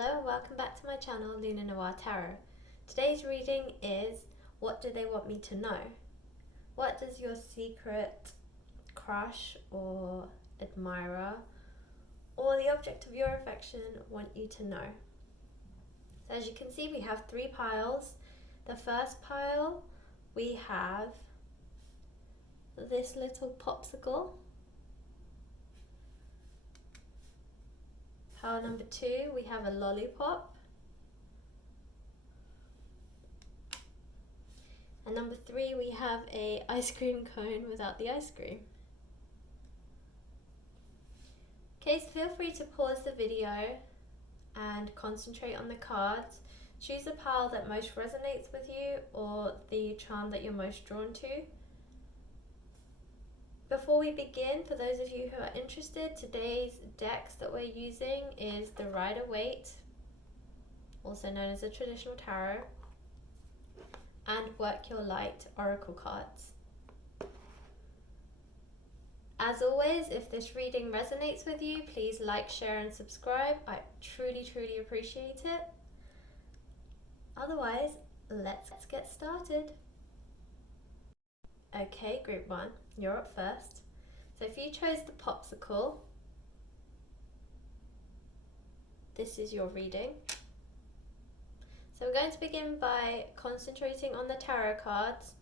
Hello and welcome back to my channel, Luna Noir Tarot. Today's reading is What Do They Want Me to Know? What does your secret crush or admirer or the object of your affection want you to know? So as you can see, we have three piles. The first pile, we have this little popsicle. Pile number two, we have a lollipop. And number three, we have a ice cream cone without the ice cream. Okay, so feel free to pause the video and concentrate on the cards. Choose a pile that most resonates with you or the charm that you're most drawn to. Before we begin, for those of you who are interested, today's decks that we're using is the Waite, also known as a traditional tarot, and Work Your Light oracle cards. As always, if this reading resonates with you, please like, share and subscribe. I truly appreciate it. Otherwise, let's get started. Okay, group one, you're up first. So if you chose the popsicle, this is your reading. So we're going to begin by concentrating on the tarot cards,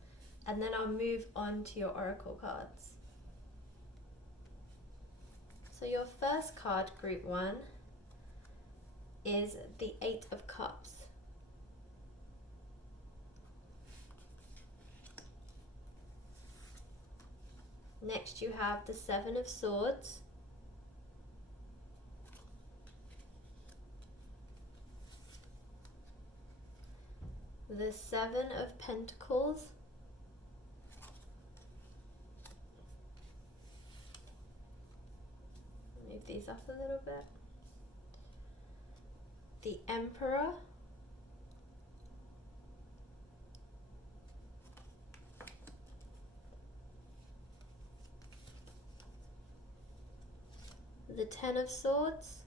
and then I'll move on to your oracle cards. So your first card, group one, is the Eight of Cups. Next you have the Seven of Swords. The Seven of Pentacles. Move these up a little bit. The Emperor. The Ten of Swords.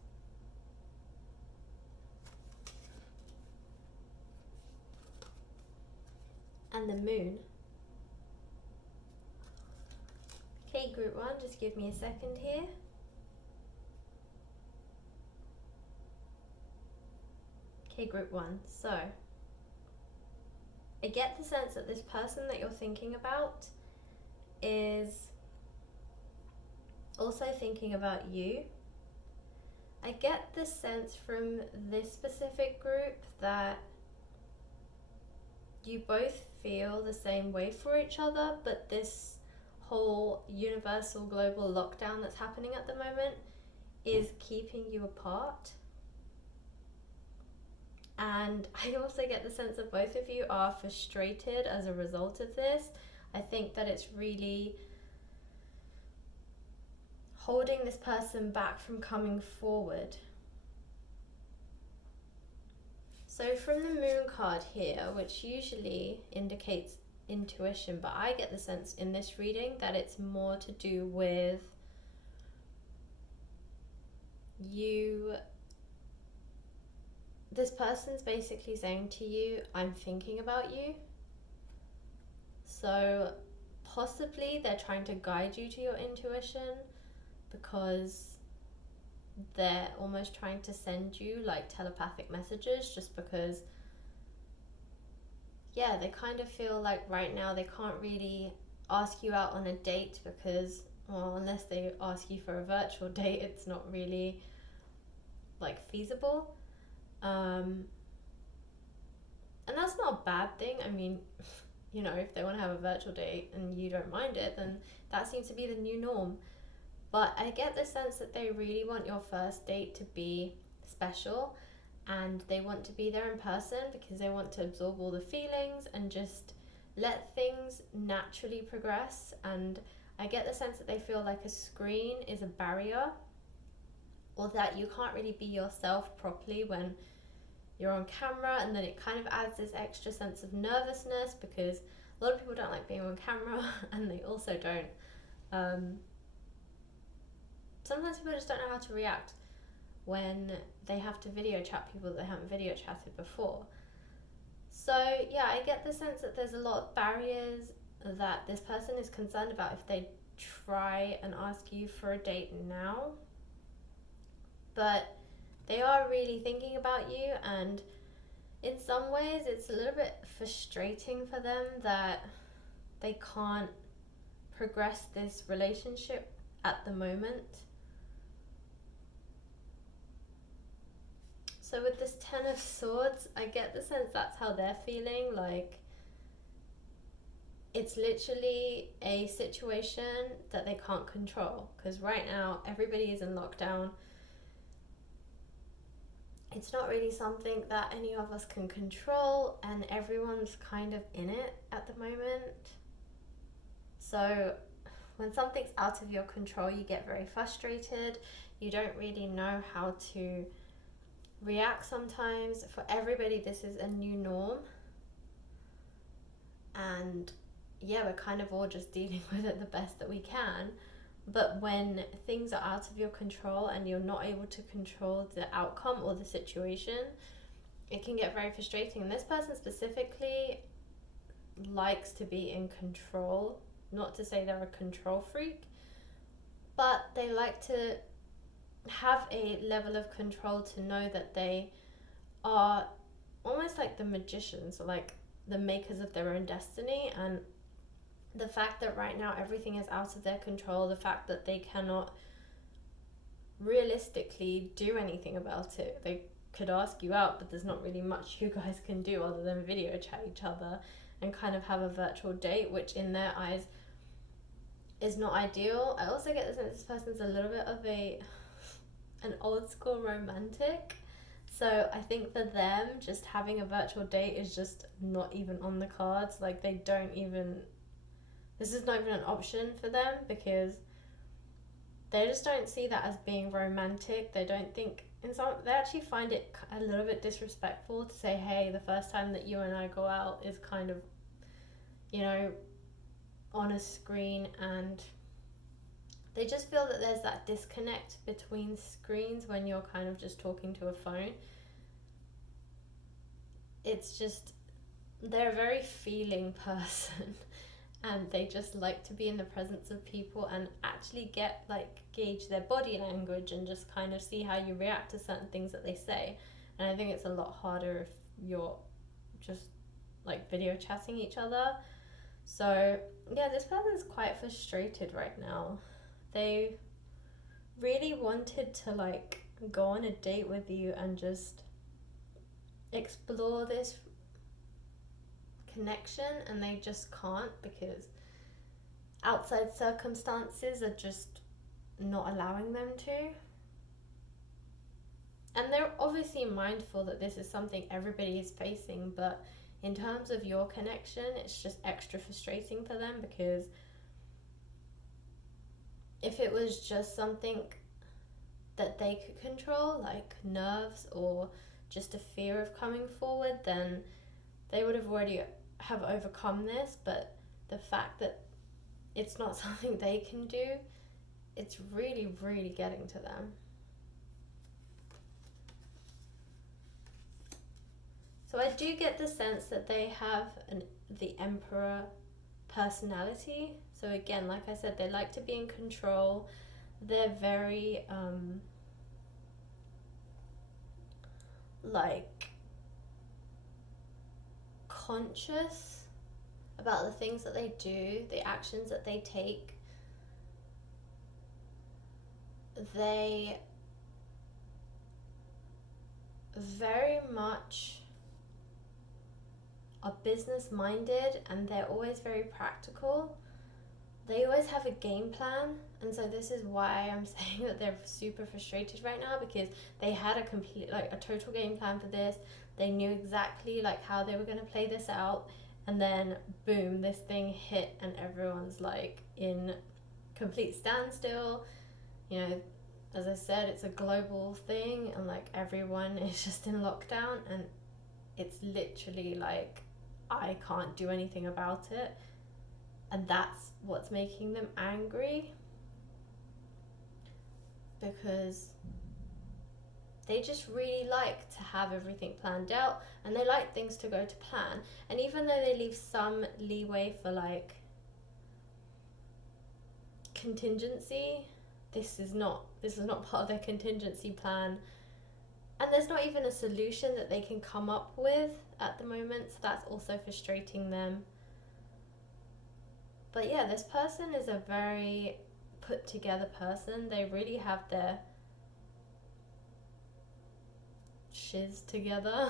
And the Moon. Okay, group one, just give me a second here. Okay, group one, so I get the sense that this person that you're thinking about is also thinking about you. I get the sense from this specific group that you both feel the same way for each other, but this whole universal global lockdown that's happening at the moment is keeping you apart. And I also get the sense that both of you are frustrated as a result of this. I think that it's really holding this person back from coming forward. So from the Moon card here, which usually indicates intuition, but I get the sense in this reading that it's more to do with you. This person's basically saying to you, I'm thinking about you. So possibly they're trying to guide you to your intuition, because they're almost trying to send you like telepathic messages, just because, yeah, they kind of feel like right now they can't really ask you out on a date because, well, unless they ask you for a virtual date, it's not really like feasible. And that's not a bad thing. I mean, you know, if they want to have a virtual date and you don't mind it, then that seems to be the new norm. But I get the sense that they really want your first date to be special, and they want to be there in person because they want to absorb all the feelings and just let things naturally progress. And I get the sense that they feel like a screen is a barrier, or that you can't really be yourself properly when you're on camera, and then it kind of adds this extra sense of nervousness because a lot of people don't like being on camera and they also don't sometimes people just don't know how to react, when they have to video chat people that they haven't video chatted before. So yeah, I get the sense that there's a lot of barriers that this person is concerned about if they try and ask you for a date now. But they are really thinking about you, and in some ways it's a little bit frustrating for them that they can't progress this relationship at the moment. So with this Ten of Swords, I get the sense that's how they're feeling. Like, it's literally a situation that they can't control, because right now everybody is in lockdown. It's not really something that any of us can control, and everyone's kind of in it at the moment. So when something's out of your control, you get very frustrated. You don't really know how to react sometimes. For everybody, this is a new norm. And yeah, we're kind of all just dealing with it the best that we can. But when things are out of your control and you're not able to control the outcome or the situation, it can get very frustrating. And this person specifically likes to be in control. Not to say they're a control freak, but they like to have a level of control to know that they are almost like the magicians, like the makers of their own destiny. And the fact that right now everything is out of their control, the fact that they cannot realistically do anything about it. They could ask you out, but there's not really much you guys can do other than video chat each other and kind of have a virtual date, which in their eyes is not ideal. I also get the sense this person's a little bit of an old school romantic. So I think for them, just having a virtual date is just not even on the cards. Like, they don't even, this is not even an option for them, because they just don't see that as being romantic. They don't think, they actually find it a little bit disrespectful to say, hey, the first time that you and I go out is kind of, you know, on a screen. And they just feel that there's that disconnect between screens when you're kind of just talking to a phone. It's just, they're a very feeling person and they just like to be in the presence of people and actually gauge their body language and just kind of see how you react to certain things that they say. And I think it's a lot harder if you're just like video chatting each other. So yeah, this person's quite frustrated right now. They really wanted to like go on a date with you and just explore this connection, and they just can't because outside circumstances are just not allowing them to. And they're obviously mindful that this is something everybody is facing, but in terms of your connection, it's just extra frustrating for them, because if it was just something that they could control, like nerves or just a fear of coming forward, then they would have already have overcome this. But the fact that it's not something they can do, it's really, really getting to them. So I do get the sense that they have the Emperor personality. So again, like I said, they like to be in control. They're very conscious about the things that they do, the actions that they take. They very much are business minded, and they're always very practical. They always have a game plan, and so this is why I'm saying that they're super frustrated right now, because they had a total game plan for this. They knew exactly how they were going to play this out, and then boom, this thing hit and everyone's in complete standstill. You know, as I said, it's a global thing, and everyone is just in lockdown, and it's literally I can't do anything about it. And that's what's making them angry, because they just really like to have everything planned out, and they like things to go to plan. And even though they leave some leeway for like contingency, this is not part of their contingency plan, and there's not even a solution that they can come up with at the moment, so that's also frustrating them. But yeah, this person is a very put together person. They really have their shiz together.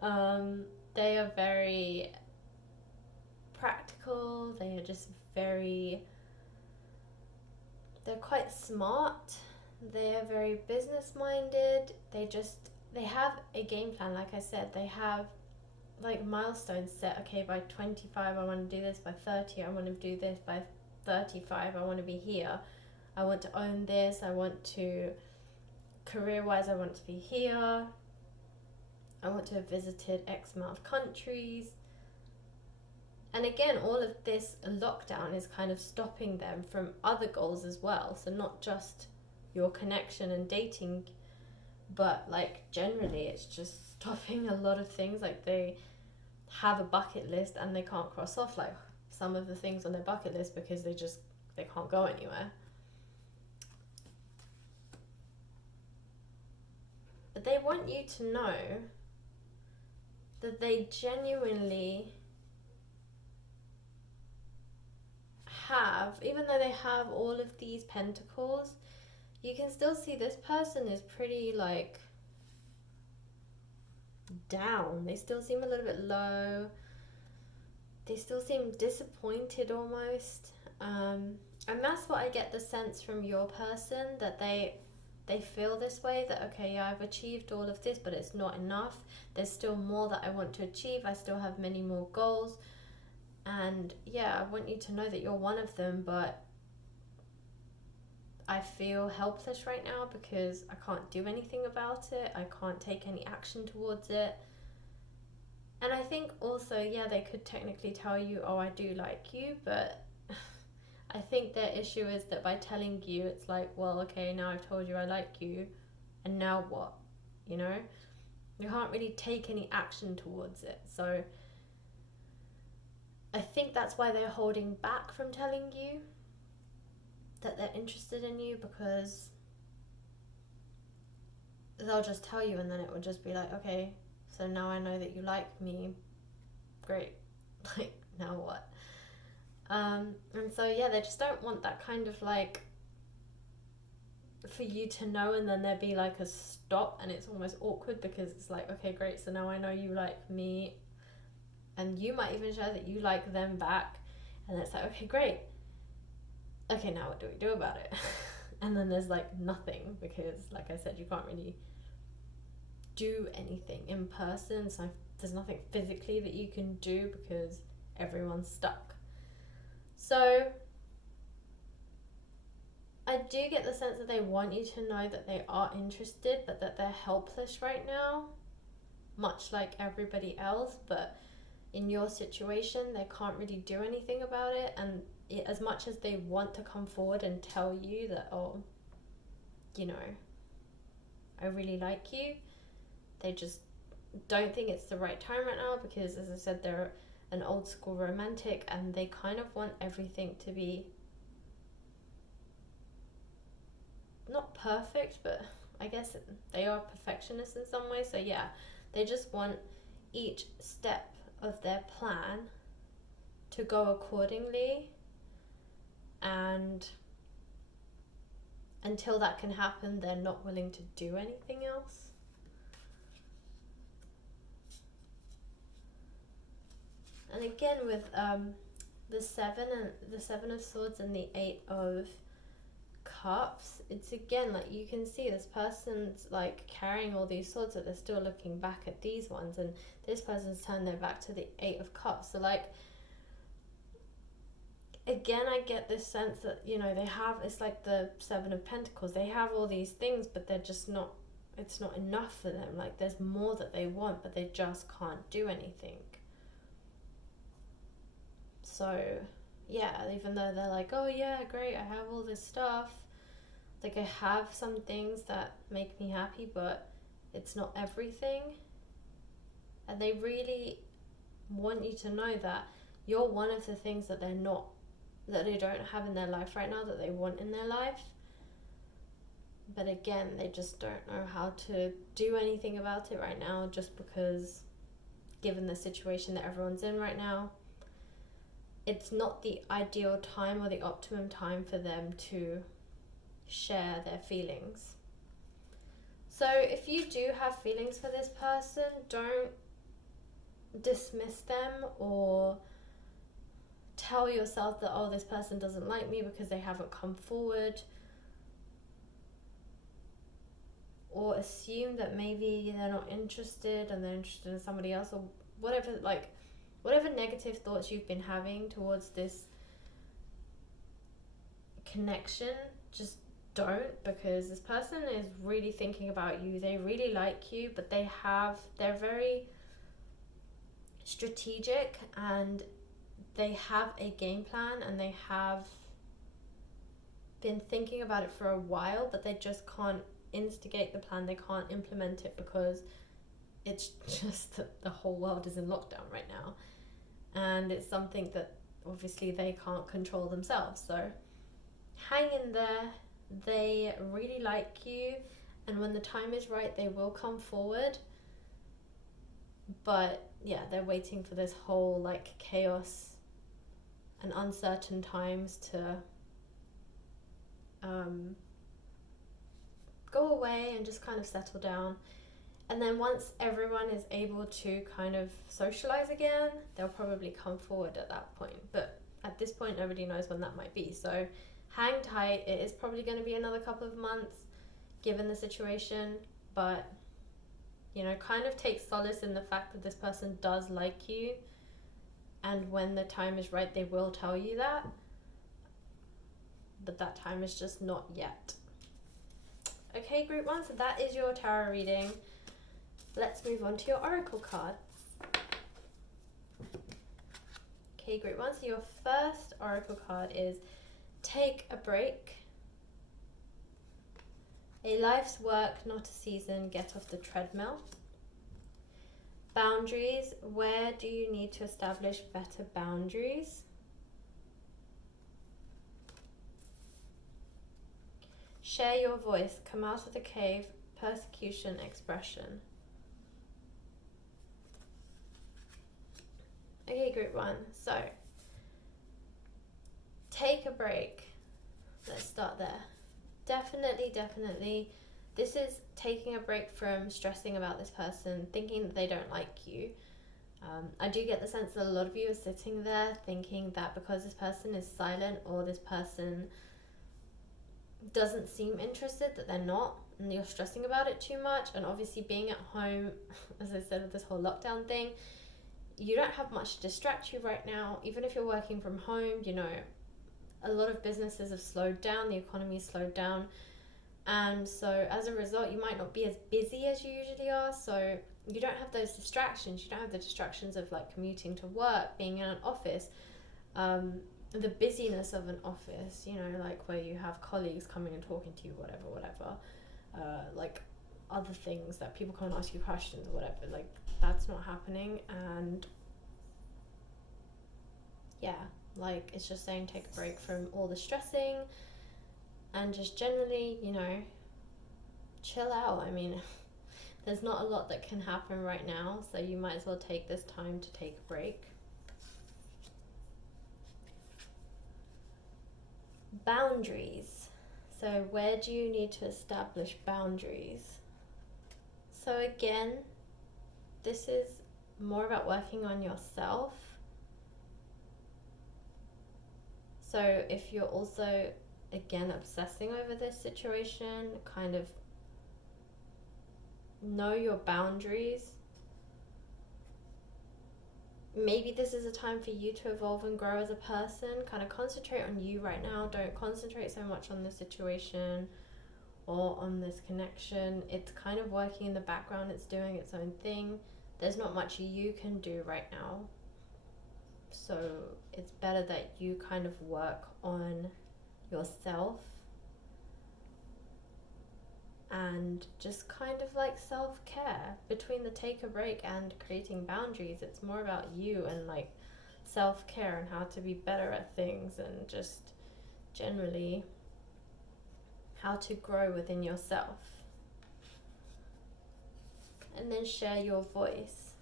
They are very practical. They are just they're quite smart. They are very business minded. They have a game plan. Like I said, they have like milestones set. Okay, by 25 I want to do this, by 30 I want to do this, by 35 I want to be here, I want to own this, I want to, career wise I want to be here, I want to have visited X amount of countries. And again, all of this lockdown is kind of stopping them from other goals as well. So not just your connection and dating, but like generally it's just stopping a lot of things. Like they have a bucket list and they can't cross off like some of the things on their bucket list because they can't go anywhere. But they want you to know that they genuinely have, even though they have all of these pentacles, you can still see this person is pretty like down. They still seem a little bit low. They still seem disappointed almost. And that's what I get the sense from your person, that they feel this way, that okay, yeah, I've achieved all of this, but it's not enough. There's still more that I want to achieve. I still have many more goals. And yeah, I want you to know that you're one of them, but I feel helpless right now because I can't do anything about it. I can't take any action towards it. And I think also, yeah, they could technically tell you, oh, I do like you, but I think their issue is that by telling you, it's like, well, okay, now I've told you I like you, and now what? You know? You can't really take any action towards it. So I think that's why they're holding back from telling you that they're interested in you, because they'll just tell you and then it will just be like, okay, so now I know that you like me, great, like now what? And so yeah, they just don't want that kind of like for you to know and then there be like a stop, and it's almost awkward because it's like, okay, great, so now I know you like me, and you might even share that you like them back, and it's like, okay, great, okay, now what do we do about it? And then there's like nothing, because like I said, you can't really do anything in person, so there's nothing physically that you can do because everyone's stuck. So I do get the sense that they want you to know that they are interested, but that they're helpless right now, much like everybody else. But in your situation, they can't really do anything about it. And as much as they want to come forward and tell you that, oh, you know, I really like you, they just don't think it's the right time right now, because as I said, they're an old school romantic and they kind of want everything to be not perfect, but I guess they are perfectionists in some way. So yeah, they just want each step of their plan to go accordingly, and until that can happen, they're not willing to do anything else. And again, with the seven of swords and the 8 of cups, it's again like you can see this person's like carrying all these swords, that they're still looking back at these ones, and this person's turned their back to the 8 of cups. So like, again, I get this sense that, you know, they have, it's like the 7 of pentacles, they have all these things, but they're just not, it's not enough for them. Like there's more that they want, but they just can't do anything. So yeah, even though they're like, oh yeah, great, I have all this stuff, Like, I have some things that make me happy, but it's not everything. And they really want you to know that you're one of the things that they don't have in their life right now that they want in their life. But again, they just don't know how to do anything about it right now, just because, given the situation that everyone's in right now, it's not the ideal time or the optimum time for them to share their feelings. So if you do have feelings for this person, don't dismiss them or tell yourself that, oh, this person doesn't like me because they haven't come forward, or assume that maybe they're not interested and they're interested in somebody else, or whatever negative thoughts you've been having towards this connection. Just don't, because this person is really thinking about you. They really like you, but they're very strategic, and they have a game plan, and they have been thinking about it for a while, but they just can't instigate the plan. They can't implement it because it's just that the whole world is in lockdown right now, and it's something that obviously they can't control themselves. So hang in there. They really like you, and when the time is right, they will come forward. But yeah, they're waiting for this whole like chaos and uncertain times to go away and just kind of settle down. And then once everyone is able to kind of socialize again, they'll probably come forward at that point. But at this point, nobody knows when that might be. So hang tight. It is probably going to be another couple of months given the situation, but kind of take solace in the fact that this person does like you, and when the time is right, they will tell you that, but that time is just not yet. Okay, group 1, so that is your tarot reading. Let's move on to your oracle cards. Okay, group 1, so your first oracle card is Take a Break. A life's work, not a season. Get off the treadmill. Boundaries. Where do you need to establish better boundaries? Share your voice. Come out of the cave. Persecution, expression. Okay, group 1. So, take a break. Let's start there. Definitely. This is taking a break from stressing about this person, thinking that they don't like you. I do get the sense that a lot of you are sitting there thinking that because this person is silent or this person doesn't seem interested, that they're not, and you're stressing about it too much. And obviously being at home, as I said, with this whole lockdown thing, you don't have much to distract you right now. Even if you're working from home, a lot of businesses have slowed down, the economy's slowed down, and so as a result you might not be as busy as you usually are, so you don't have those distractions. You don't have the distractions of like commuting to work, being in an office, the busyness of an office, like where you have colleagues coming and talking to you, whatever, like other things that people come and ask you questions or whatever, like that's not happening. And yeah, like it's just saying take a break from all the stressing and just generally, chill out. I mean, there's not a lot that can happen right now, so you might as well take this time to take a break. Boundaries. So where do you need to establish boundaries? So again, this is more about working on yourself. So if you're also, again, obsessing over this situation, kind of know your boundaries. Maybe this is a time for you to evolve and grow as a person. Kind of concentrate on you right now. Don't concentrate so much on the situation or on this connection. It's kind of working in the background. It's doing its own thing. There's not much you can do right now. So it's better that you kind of work on yourself and just kind of like self-care. Between the take a break and creating boundaries, it's more about you and like self-care and how to be better at things, and just generally how to grow within yourself. And then share your voice.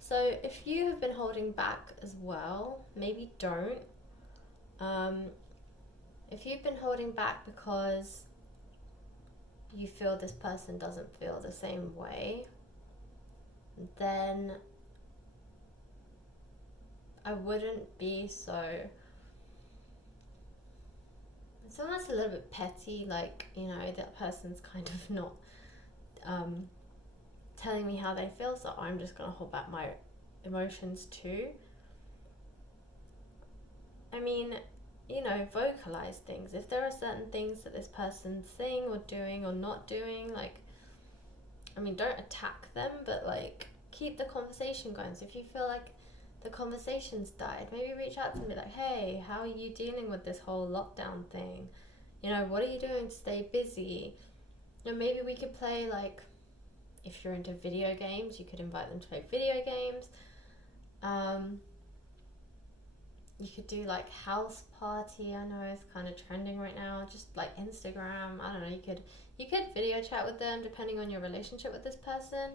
So if you have been holding back as well, maybe don't. If you've been holding back because you feel this person doesn't feel the same way, then I wouldn't be so... It's almost a little bit petty, like, you know, that person's kind of not telling me how they feel, so I'm just going to hold back my emotions too. I mean, you know, vocalize things. If there are certain things that this person's saying or doing or not doing, like, I mean, don't attack them, but like keep the conversation going. So if you feel like the conversation's died, maybe reach out to them and be like, hey, how are you dealing with this whole lockdown thing? You know, what are you doing to stay busy? Or maybe we could play, like, if you're into video games, you could invite them to play video games. You could do like house party. I know it's kind of trending right now. Just like Instagram. I don't know. You could video chat with them depending on your relationship with this person.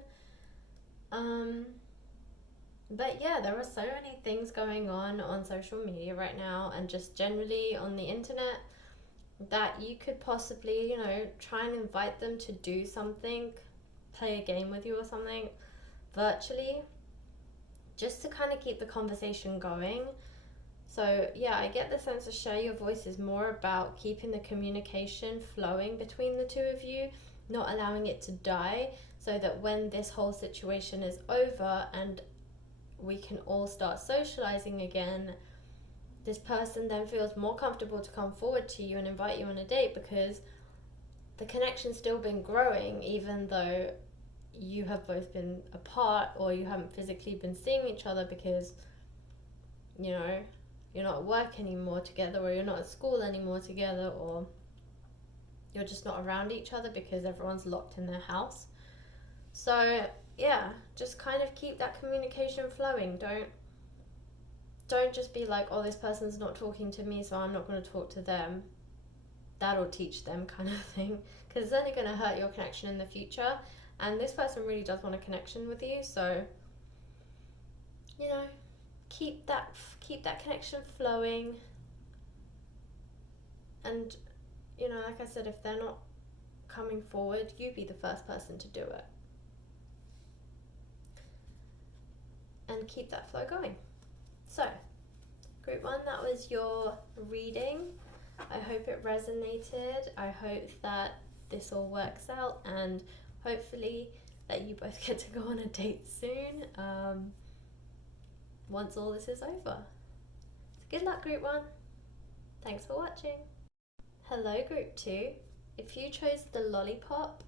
But yeah, there are so many things going on social media right now, and just generally on the internet, that you could possibly, you know, try and invite them to do something, play a game with you or something virtually, just to kind of keep the conversation going. So yeah, I get the sense of share your voice is more about keeping the communication flowing between the two of you, not allowing it to die, so that when this whole situation is over and we can all start socializing again, this person then feels more comfortable to come forward to you and invite you on a date, because the connection's still been growing even though you have both been apart, or you haven't physically been seeing each other because, you know, you're not at work anymore together, or you're not at school anymore together, or you're just not around each other because everyone's locked in their house. So yeah, just kind of keep that communication flowing. Don't just be like, oh, this person's not talking to me, so I'm not going to talk to them. That'll teach them, kind of thing, because it's only going to hurt your connection in the future. And this person really does want a connection with you, so, you know, keep that connection flowing. And, you know, like I said, if they're not coming forward, you be the first person to do it, and keep that flow going. So group 1, that was your reading. I hope it resonated. I hope that this all works out, and hopefully that you both get to go on a date soon, once all this is over. So good luck, group 1. Thanks for watching. Hello, group 2. If you chose the lollipop,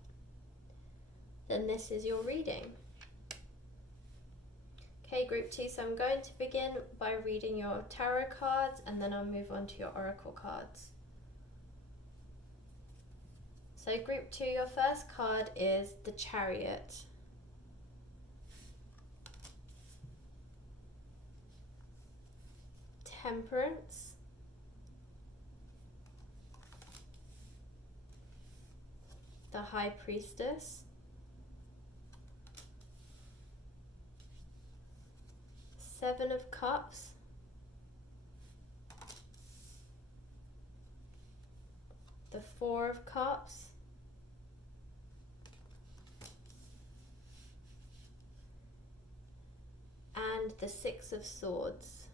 then this is your reading. Okay, group 2, so I'm going to begin by reading your tarot cards, and then I'll move on to your oracle cards. So group 2, your first card is the Chariot. Temperance. The High Priestess. Seven of Cups. The Four of Cups. And the Six of Swords.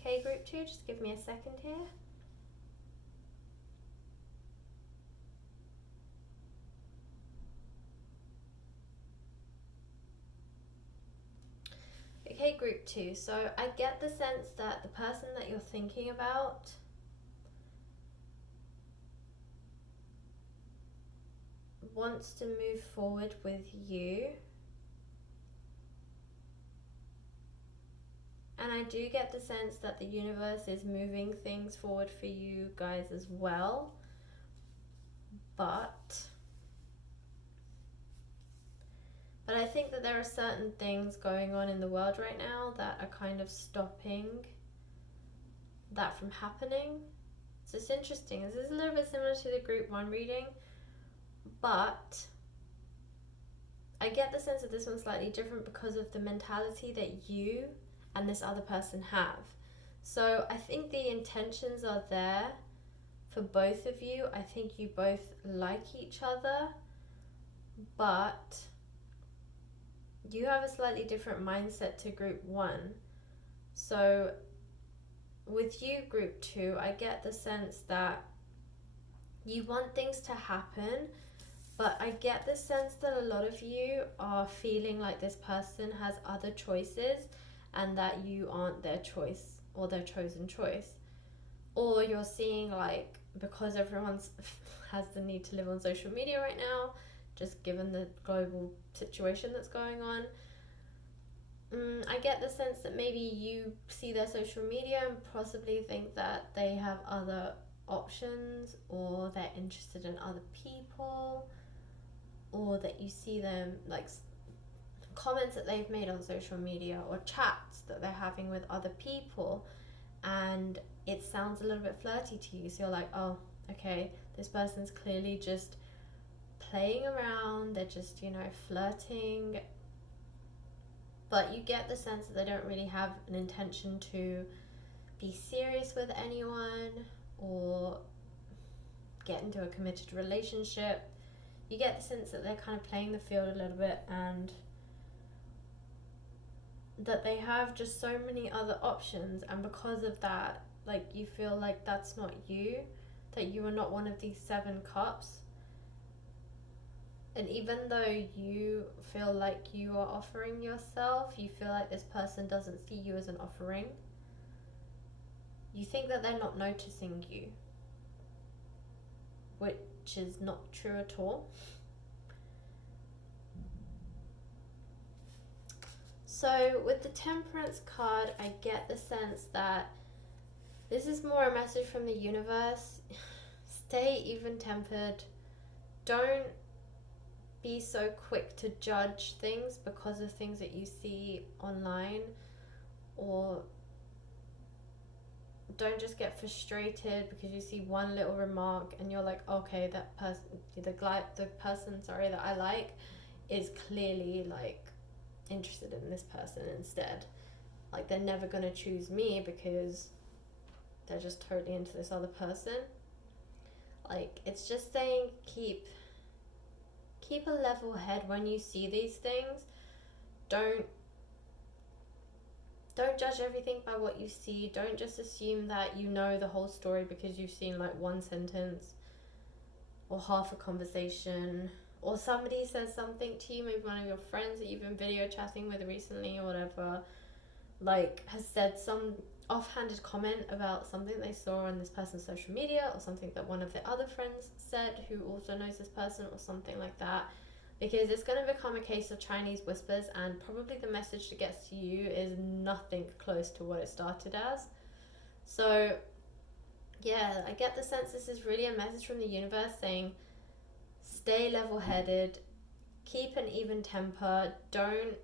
Okay, group 2, just give me a second here. Okay, group 2, so I get the sense that the person that you're thinking about wants to move forward with you, And I do get the sense that the universe is moving things forward for you guys as well. But I think that there are certain things going on in the world right now that are kind of stopping that from happening. So it's interesting. This is a little bit similar to the group 1 reading, but I get the sense that this one's slightly different because of the mentality that you and this other person have. So I think the intentions are there for both of you. I think you both like each other, but you have a slightly different mindset to group 1. So with you, group 2, I get the sense that you want things to happen, but I get the sense that a lot of you are feeling like this person has other choices and that you aren't their choice or their chosen choice. Or you're seeing, like, because everyone's has the need to live on social media right now, just given the global situation that's going on, I get the sense that maybe you see their social media and possibly think that they have other options, or they're interested in other people, or that you see them, like, comments that they've made on social media or chats that they're having with other people, and it sounds a little bit flirty to you. So you're like, oh, okay, this person's clearly just playing around, they're just, flirting. But you get the sense that they don't really have an intention to be serious with anyone or get into a committed relationship. You get the sense that they're kind of playing the field a little bit, and that they have just so many other options, and because of that, like, you feel like that's not you, that you are not one of these 7 cups. And even though you feel like you are offering yourself, you feel like this person doesn't see you as an offering. You think that they're not noticing you, which is not true at all. So with the Temperance card, I get the sense that this is more a message from the universe. Stay even-tempered. Don't be so quick to judge things because of things that you see online, or don't just get frustrated because you see one little remark and you're like, okay, that person, the person that I like is clearly, like, interested in this person instead. Like, they're never going to choose me because they're just totally into this other person. Like, it's just saying keep a level head when you see these things. Don't judge everything by what you see. Don't just assume that you know the whole story because you've seen, like, one sentence or half a conversation, or somebody says something to you, maybe one of your friends that you've been video chatting with recently or whatever, like, has said some offhanded comment about something they saw on this person's social media, or something that one of their other friends said who also knows this person, or something like that. Because it's going to become a case of Chinese whispers, and probably the message that gets to you is nothing close to what it started as. So, yeah, I get the sense this is really a message from the universe saying, stay level-headed, keep an even temper, don't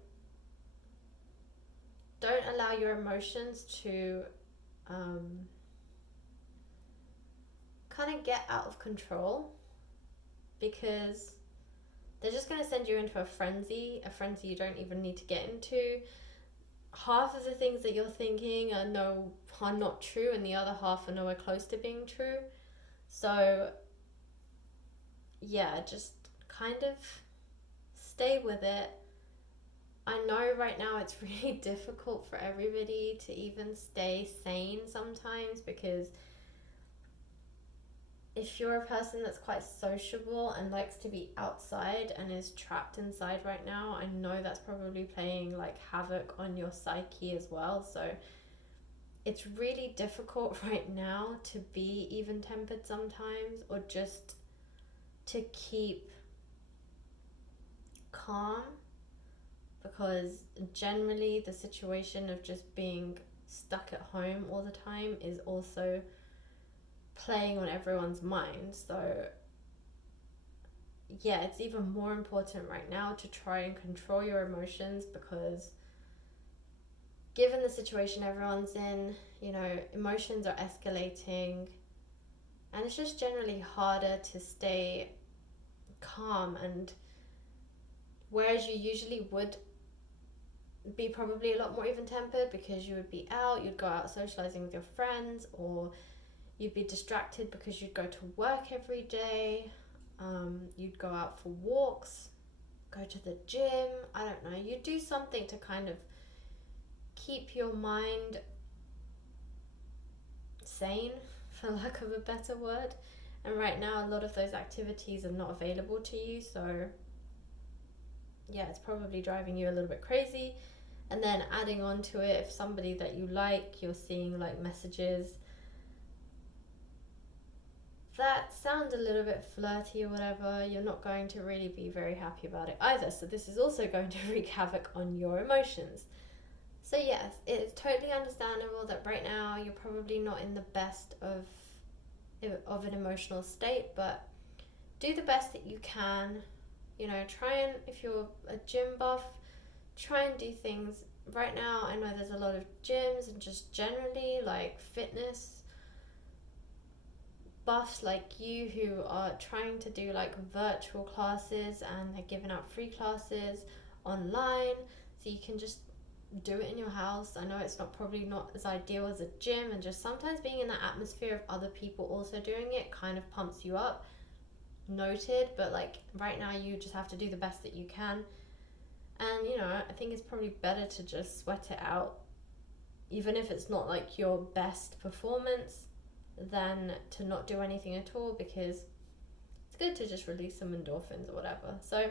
allow your emotions to kind of get out of control, because they're just going to send you into a frenzy you don't even need to get into. Half of the things that you're thinking are not true, and the other half are nowhere close to being true. So, yeah, just kind of stay with it. I know right now it's really difficult for everybody to even stay sane sometimes, because if you're a person that's quite sociable and likes to be outside and is trapped inside right now, I know that's probably playing, like, havoc on your psyche as well. So it's really difficult right now to be even-tempered sometimes, or just to keep calm, because generally the situation of just being stuck at home all the time is also playing on everyone's mind. So yeah, it's even more important right now to try and control your emotions, because given the situation everyone's in, you know, emotions are escalating, and it's just generally harder to stay calm. And whereas you usually would be probably a lot more even tempered because you would be out, you'd go out socializing with your friends, or you'd be distracted because you'd go to work every day, you'd go out for walks, go to the gym, I don't know, you do something to kind of keep your mind sane, for lack of a better word. And right now a lot of those activities are not available to you, so yeah, it's probably driving you a little bit crazy. And then adding on to it, if somebody that you like, you're seeing like messages that sound a little bit flirty or whatever, you're not going to really be very happy about it either. So this is also going to wreak havoc on your emotions. So yes, it's totally understandable that right now you're probably not in the best of an emotional state, but do the best that you can. You know, try and, if you're a gym buff, try and do things. Right now I know there's a lot of gyms and just generally like fitness buffs like you who are trying to do like virtual classes, and they're giving out free classes online, so you can just do it in your house. I know it's probably not as ideal as a gym, and just sometimes being in that atmosphere of other people also doing it kind of pumps you up. Noted, but like right now you just have to do the best that you can. And you know, I think it's probably better to just sweat it out, even if it's not like your best performance, than to not do anything at all, because it's good to just release some endorphins or whatever. So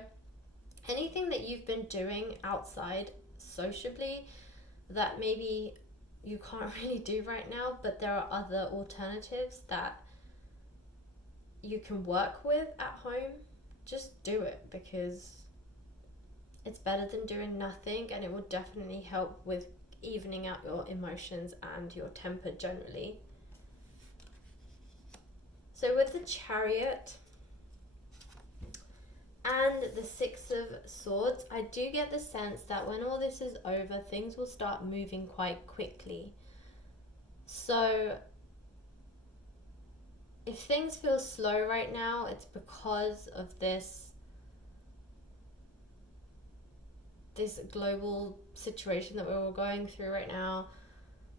anything that you've been doing outside sociably that maybe you can't really do right now, but there are other alternatives that you can work with at home, just do it, because it's better than doing nothing, and it will definitely help with evening out your emotions and your temper generally. So with the Chariot and the Six of Swords, I do get the sense that when all this is over, things will start moving quite quickly. So if things feel slow right now, it's because of this global situation that we're all going through right now.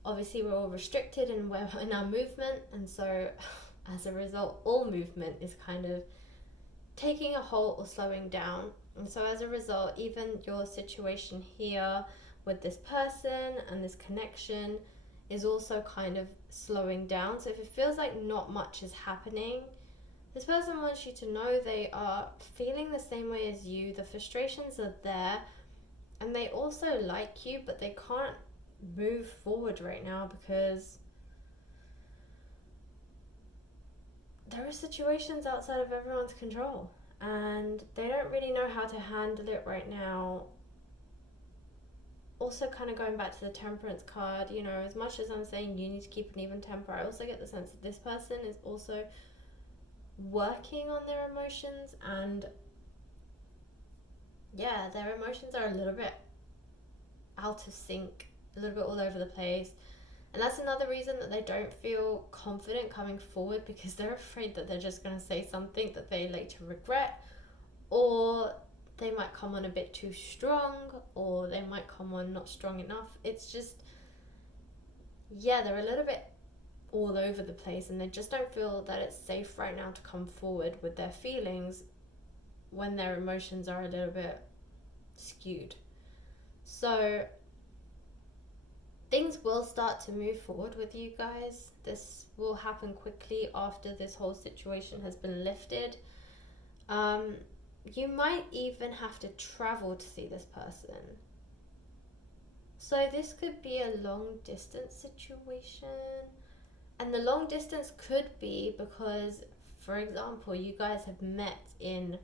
Obviously we're all restricted and we're in our movement, and so as a result all movement is kind of taking a halt or slowing down. And so as a result, even your situation here with this person and this connection is also kind of slowing down. So if it feels like not much is happening, this person wants you to know they are feeling the same way as you. The frustrations are there, and they also like you, but they can't move forward right now because there are situations outside of everyone's control, and they don't really know how to handle it right now. Also, kind of going back to the Temperance card, you know, as much as I'm saying you need to keep an even temper, I also get the sense that this person is also working on their emotions, and yeah, their emotions are a little bit out of sync, a little bit all over the place. And that's another reason that they don't feel confident coming forward, because they're afraid that they're just going to say something that they later regret, or they might come on a bit too strong, or they might come on not strong enough. It's just, yeah, they're a little bit all over the place, and they just don't feel that it's safe right now to come forward with their feelings when their emotions are a little bit skewed. So things will start to move forward with you guys. This will happen quickly after this whole situation has been lifted. You might even have to travel to see this person. So this could be a long distance situation. And the long distance could be because, for example, you guys have met in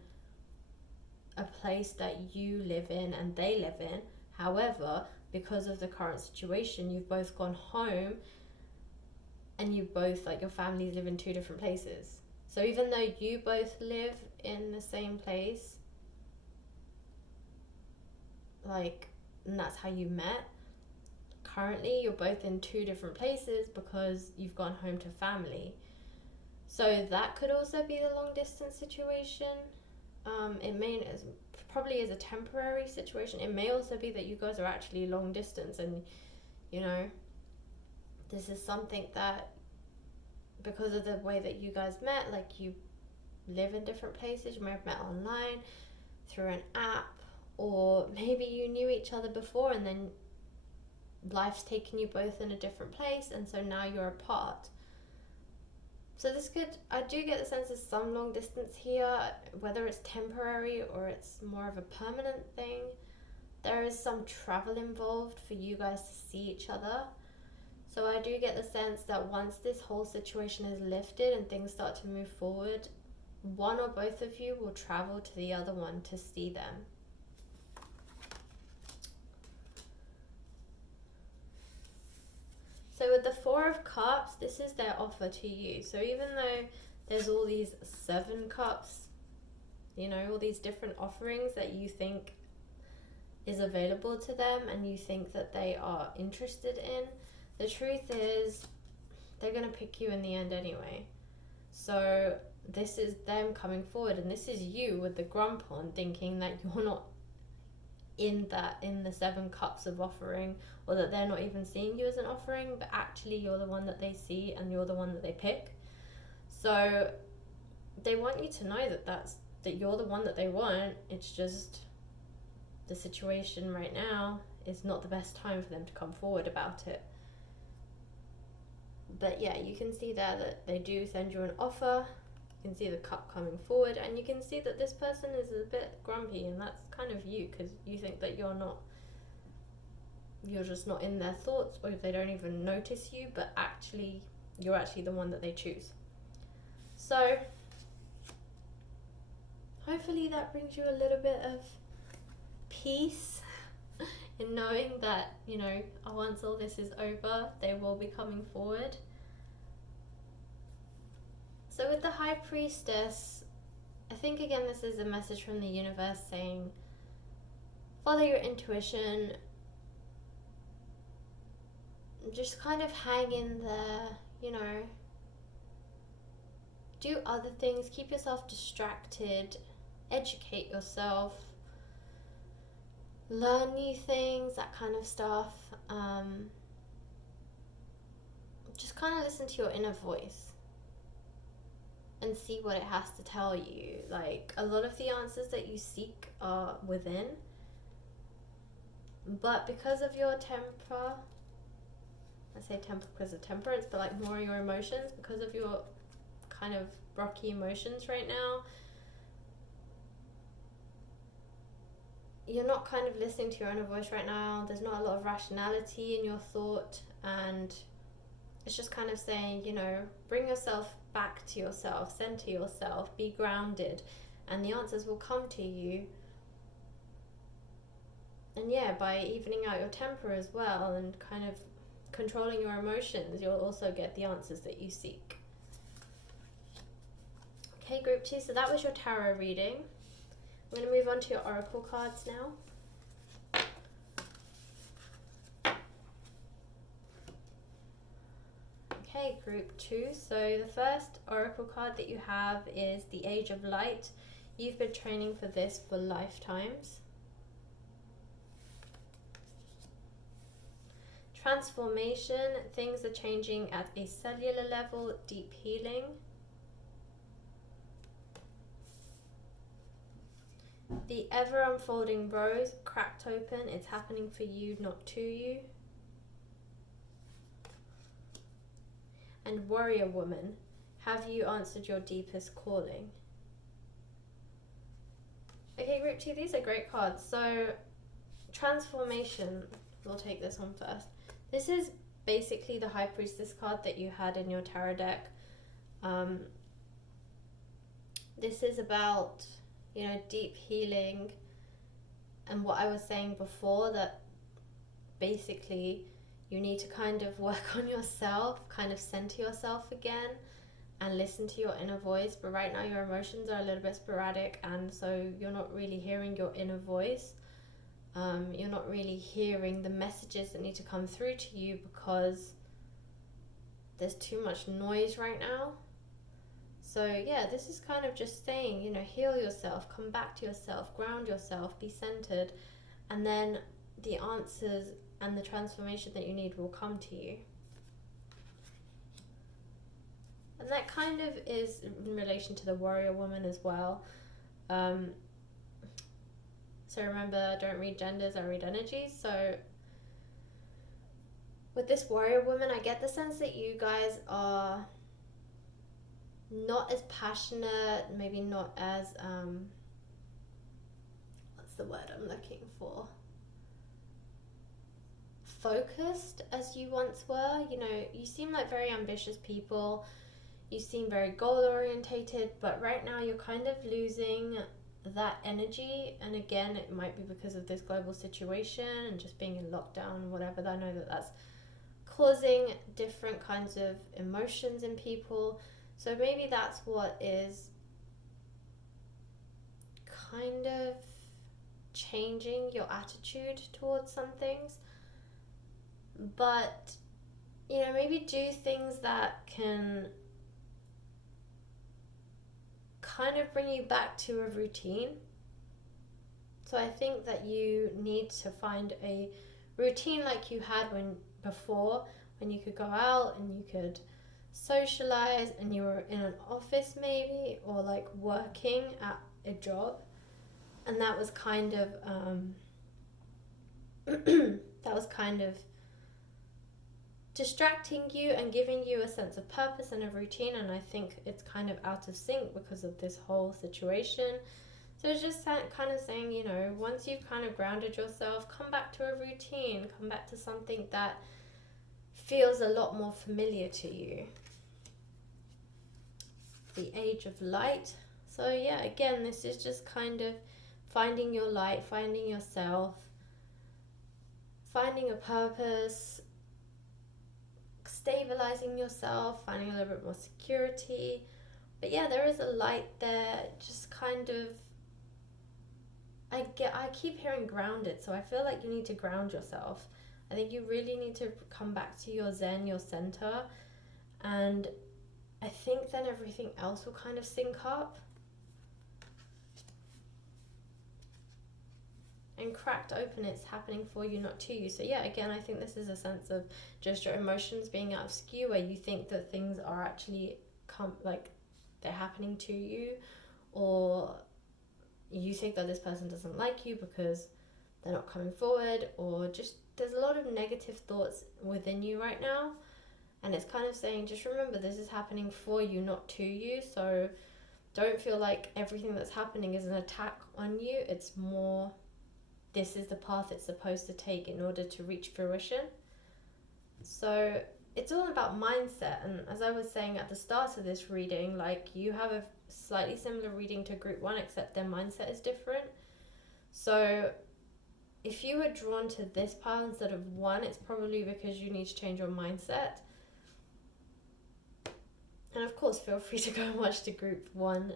a place that you live in and they live in. However, because of the current situation, you've both gone home and you both, like, your families live in two different places. So even though you both live in the same place, like, and that's how you met, currently you're both in two different places because you've gone home to family. So that could also be the long distance situation. Probably is a temporary situation. It may also be that you guys are actually long distance, and this is something that, because of the way that you guys met, like, you live in different places. You may have met online through an app, or maybe you knew each other before and then life's taken you both in a different place, and so now you're apart. So I do get the sense of some long distance here, whether it's temporary or it's more of a permanent thing. There is some travel involved for you guys to see each other. So I do get the sense that once this whole situation is lifted and things start to move forward, one or both of you will travel to the other one to see them. So with the Four of Cups, this is their offer to you. So even though there's all these 7 cups, all these different offerings that you think is available to them and you think that they are interested in, the truth is they're going to pick you in the end anyway. So this is them coming forward, and this is you with the grump on, thinking that you're not in the 7 cups of offering, or that they're not even seeing you as an offering, but actually you're the one that they see and you're the one that they pick. So they want you to know that you're the one that they want. It's just the situation right now is not the best time for them to come forward about it. But yeah, you can see there that they do send you an offer. You can see the cup coming forward, and you can see that this person is a bit grumpy, and that's kind of you, because you think that you're just not in their thoughts, or they don't even notice you, but actually you're actually the one that they choose. So hopefully that brings you a little bit of peace in knowing that, once all this is over, they will be coming forward. So with the High Priestess, I think again this is a message from the universe saying, follow your intuition, just kind of hang in there, do other things, keep yourself distracted, educate yourself, learn new things, that kind of stuff. Just kind of listen to your inner voice and see what it has to tell you. Like, a lot of the answers that you seek are within, but because of your temper, I say temper because of temperance, but like more your emotions, because of your kind of rocky emotions right now, you're not kind of listening to your inner voice right now. There's not a lot of rationality in your thought, and it's just kind of saying, bring yourself back to yourself, center yourself, be grounded, and the answers will come to you. And yeah, by evening out your temper as well and kind of controlling your emotions, you'll also get the answers that you seek. Okay, group 2, so that was your tarot reading. I'm going to move on to your oracle cards now. Okay, group 2. So the first oracle card that you have is the Age of Light. You've been training for this for lifetimes. Transformation, things are changing at a cellular level, deep healing. The ever unfolding rose, cracked open, it's happening for you, not to you. And warrior woman, have you answered your deepest calling? Okay, group 2, these are great cards. So transformation, we'll take this one first. This is basically the High Priestess card that you had in your tarot deck. This is about, deep healing. And what I was saying before, that basically you need to kind of work on yourself, kind of center yourself again and listen to your inner voice. But right now your emotions are a little bit sporadic, and so you're not really hearing your inner voice. You're not really hearing the messages that need to come through to you because there's too much noise right now. So yeah, this is kind of just saying, heal yourself, come back to yourself, ground yourself, be centered, and then the answers and the transformation that you need will come to you. And that kind of is in relation to the warrior woman as well. So remember, don't read genders, I read energies. So with this warrior woman, I get the sense that you guys are not as passionate, maybe not as, what's the word I'm looking for? Focused as you once were. You seem like very ambitious people. You seem very goal orientated, but right now you're kind of losing that energy. And again, it might be because of this global situation and just being in lockdown, whatever. I know that that's causing different kinds of emotions in people. So maybe that's what is kind of changing your attitude towards some things. But, maybe do things that can kind of bring you back to a routine. So I think that you need to find a routine like you had before, when you could go out and you could socialize and you were in an office maybe, or like working at a job, and that was kind of distracting you and giving you a sense of purpose and a routine. And I think it's kind of out of sync because of this whole situation. So it's just kind of saying, once you've kind of grounded yourself, come back to a routine, come back to something that feels a lot more familiar to you. The Age of Light. So yeah, again, this is just kind of finding your light, finding yourself, finding a purpose, stabilizing yourself, finding a little bit more security. But yeah, there is a light there. Just kind of, I keep hearing grounded, so I feel like you need to ground yourself. I think you really need to come back to your zen, your center, and I think then everything else will kind of sync up. And cracked open, it's happening for you, not to you. So yeah, again, I think this is a sense of just your emotions being out of skew, where you think that things are actually they're happening to you, or you think that this person doesn't like you because they're not coming forward, or just there's a lot of negative thoughts within you right now. And it's kind of saying, just remember, this is happening for you, not to you. So don't feel like everything that's happening is an attack on you. It's more, this is the path it's supposed to take in order to reach fruition. So it's all about mindset. And as I was saying at the start of this reading, you have a slightly similar reading to group 1, except their mindset is different. So if you were drawn to this pile instead of 1, it's probably because you need to change your mindset. And of course, feel free to go and watch the group 1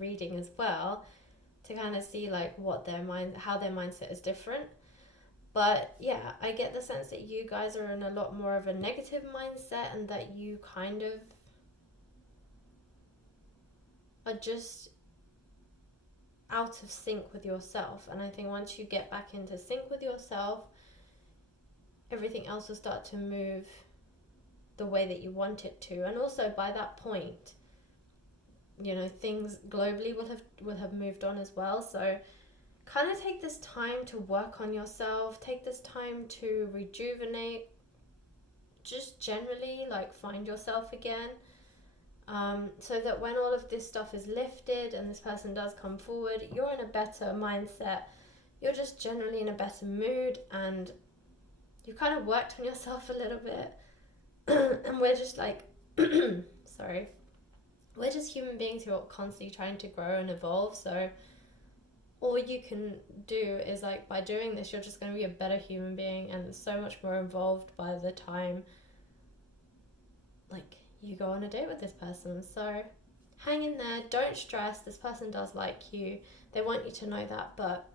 reading as well, to kind of see how their mindset is different. But yeah, I get the sense that you guys are in a lot more of a negative mindset, and that you kind of are just out of sync with yourself. And I think once you get back into sync with yourself, everything else will start to move the way that you want it to. And also by that point, things globally will have moved on as well. So kind of take this time to work on yourself, take this time to rejuvenate, just generally find yourself again, so that when all of this stuff is lifted and this person does come forward, you're in a better mindset, you're just generally in a better mood, and you kind of worked on yourself a little bit. And we're just sorry, we're just human beings who are constantly trying to grow and evolve. So all you can do is like, by doing this, you're just going to be a better human being, and so much more involved by the time like you go on a date with this person. So hang in there, don't stress. This person does like you, they want you to know that, but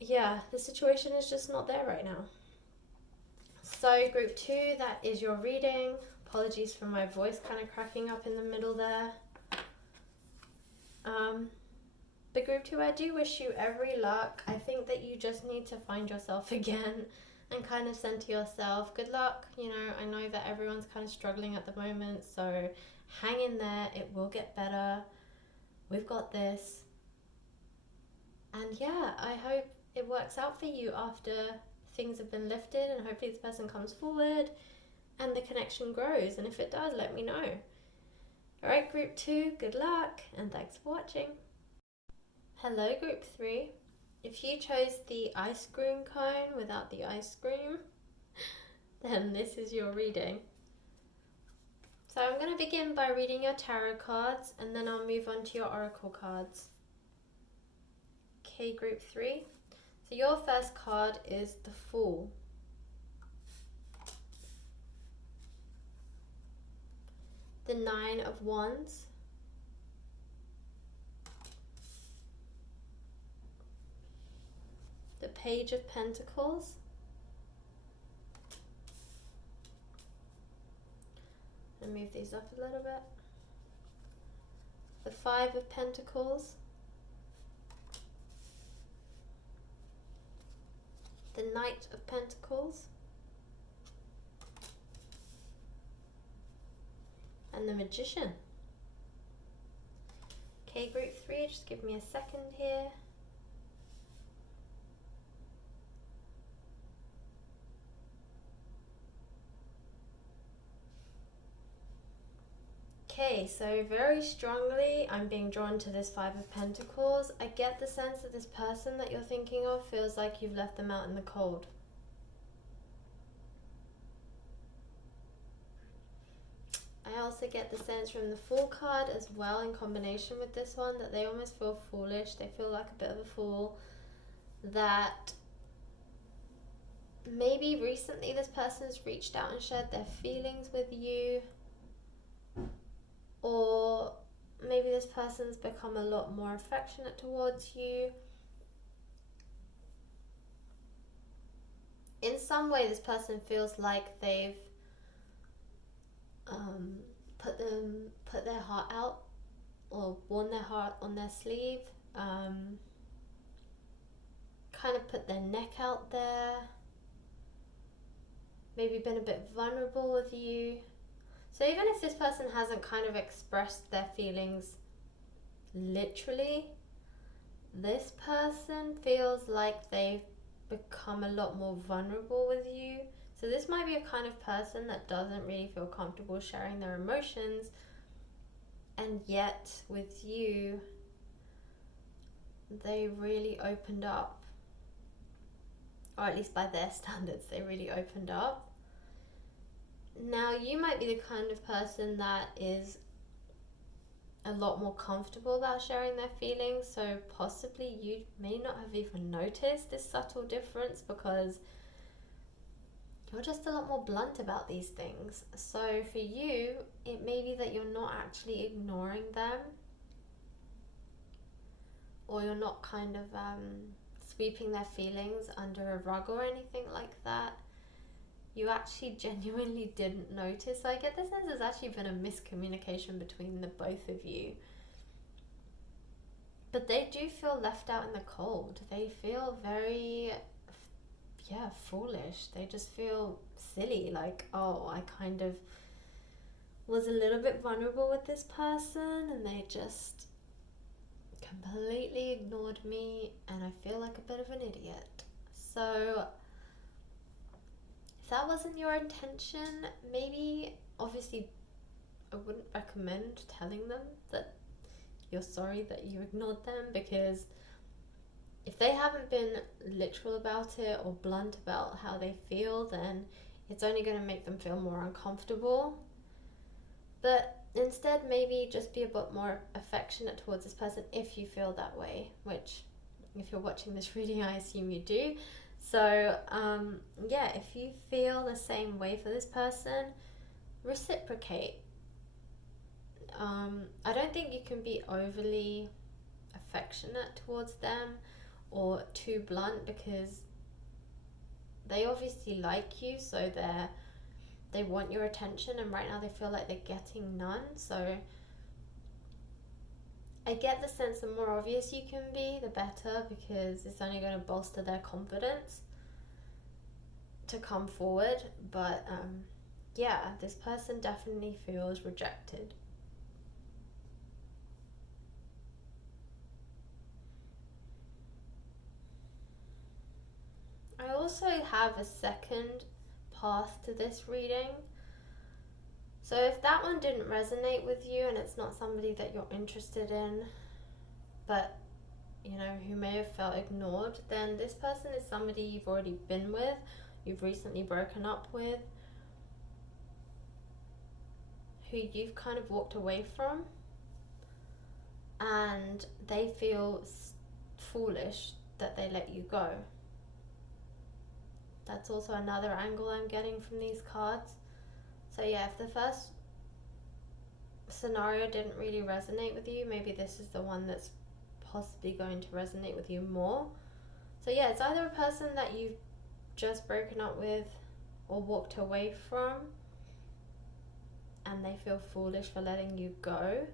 yeah, the situation is just not there right now. So group 2, that is your reading. Apologies for my voice kind of cracking up in the middle there. But group 2, I do wish you every luck. I think that you just need to find yourself again and kind of center yourself. Good luck. I know that everyone's kind of struggling at the moment, so hang in there. It will get better. We've got this. And yeah, I hope it works out for you after things have been lifted, and hopefully this person comes forward and the connection grows. And if it does, let me know. Alright, group 2, good luck and thanks for watching. Hello, group 3. If you chose the ice cream cone without the ice cream, then this is your reading. So I'm going to begin by reading your tarot cards, and then I'll move on to your oracle cards. Okay, group 3. So your first card is the Fool. The 9 of Wands. The Page of Pentacles. And move these up a little bit. The 5 of Pentacles. The Knight of Pentacles. And the Magician. Okay, group 3, just give me a second here. Okay, so very strongly I'm being drawn to this 5 of Pentacles. I get the sense that this person that you're thinking of feels like you've left them out in the cold. I also get the sense from the Fool card as well, in combination with this one, that they almost feel foolish. They feel like a bit of a fool. That maybe recently this person's reached out and shared their feelings with you. Or maybe this person's become a lot more affectionate towards you. In some way, this person feels like they've put their heart out, or worn their heart on their sleeve, kind of put their neck out there, maybe been a bit vulnerable with you. So even if this person hasn't kind of expressed their feelings literally, this person feels like they've become a lot more vulnerable with you. So this might be a kind of person that doesn't really feel comfortable sharing their emotions, and yet with you, they really opened up. Or at least by their standards, they really opened up. Now, you might be the kind of person that is a lot more comfortable about sharing their feelings, so possibly you may not have even noticed this subtle difference because you're just a lot more blunt about these things. So for you, it may be that you're not actually ignoring them, or you're not kind of sweeping their feelings under a rug or anything like that. You actually genuinely didn't notice. So I get the sense there's actually been a miscommunication between the both of you. But they do feel left out in the cold. They feel very, foolish. They just feel silly. Like, oh, I kind of was a little bit vulnerable with this person and they just completely ignored me and I feel like a bit of an idiot. So if that wasn't your intention, maybe, obviously, I wouldn't recommend telling them that you're sorry that you ignored them, because if they haven't been literal about it or blunt about how they feel, then it's only going to make them feel more uncomfortable. But instead, maybe just be a bit more affectionate towards this person if you feel that way, which, if you're watching this reading, I assume you do. So, yeah, if you feel the same way for this person, reciprocate. I don't think you can be overly affectionate towards them or too blunt, because they obviously like you, so they want your attention, and right now they feel like they're getting none. So I get the sense the more obvious you can be, the better, because it's only going to bolster their confidence to come forward. But yeah, this person definitely feels rejected. I also have a second path to this reading. So if that one didn't resonate with you and it's not somebody that you're interested in, but you know, who may have felt ignored, then this person is somebody you've already been with, you've recently broken up with, who you've kind of walked away from, and they feel foolish that they let you go. That's also another angle I'm getting from these cards. So yeah, if the first scenario didn't really resonate with you, maybe this is the one that's possibly going to resonate with you more. So yeah, it's either a person that you've just broken up with or walked away from and they feel foolish for letting you go,